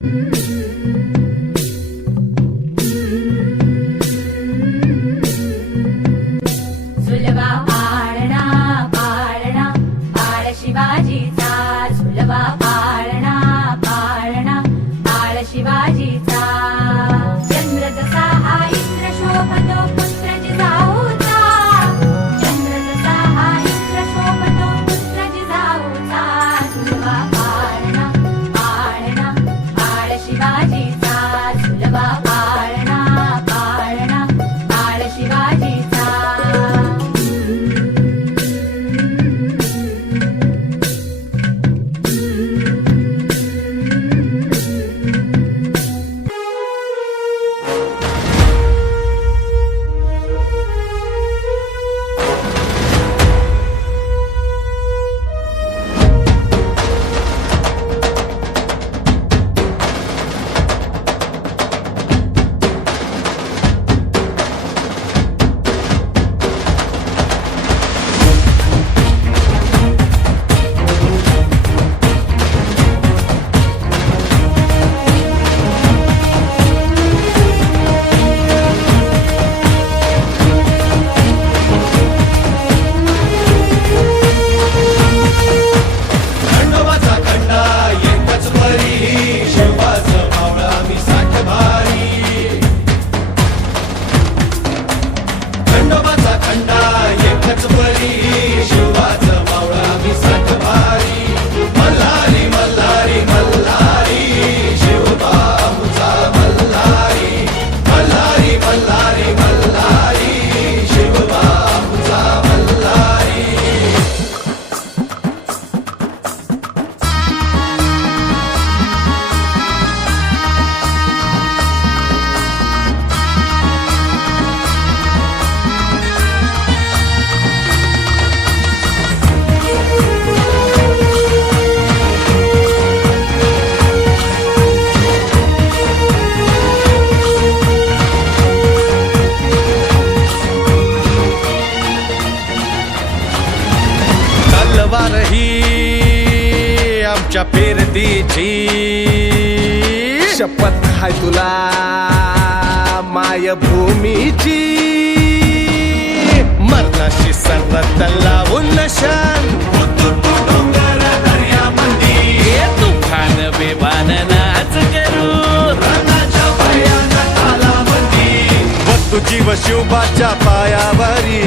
झुलवा पाळणा पाळणा बाळ शिवाजीचा, झुलवा पाळणा पाळणा बाळ शिवाजीचा. चंद्र जसा हा इंद्र शोभतो पुत्र जिजाऊचा, चंद्र जसा हा इंद्र शोभतो पुत्र जिजाऊचा. झुलवा पाळणा पाळणा बाळ शिवाजीचा, झुलवा पाळणा पाळणा बाळ शिवाजीचा. तलवार ही आमच्या पेरतीची, शपथ हाय तुला मायभूमीची. मरणाशी सरत लावून नशान डोंगर दर्यामंदी, तुफान बेभान नाच करू रणाच्या भयानक तालामंदी. बघ तुझी व शिवबाच्या पायावरी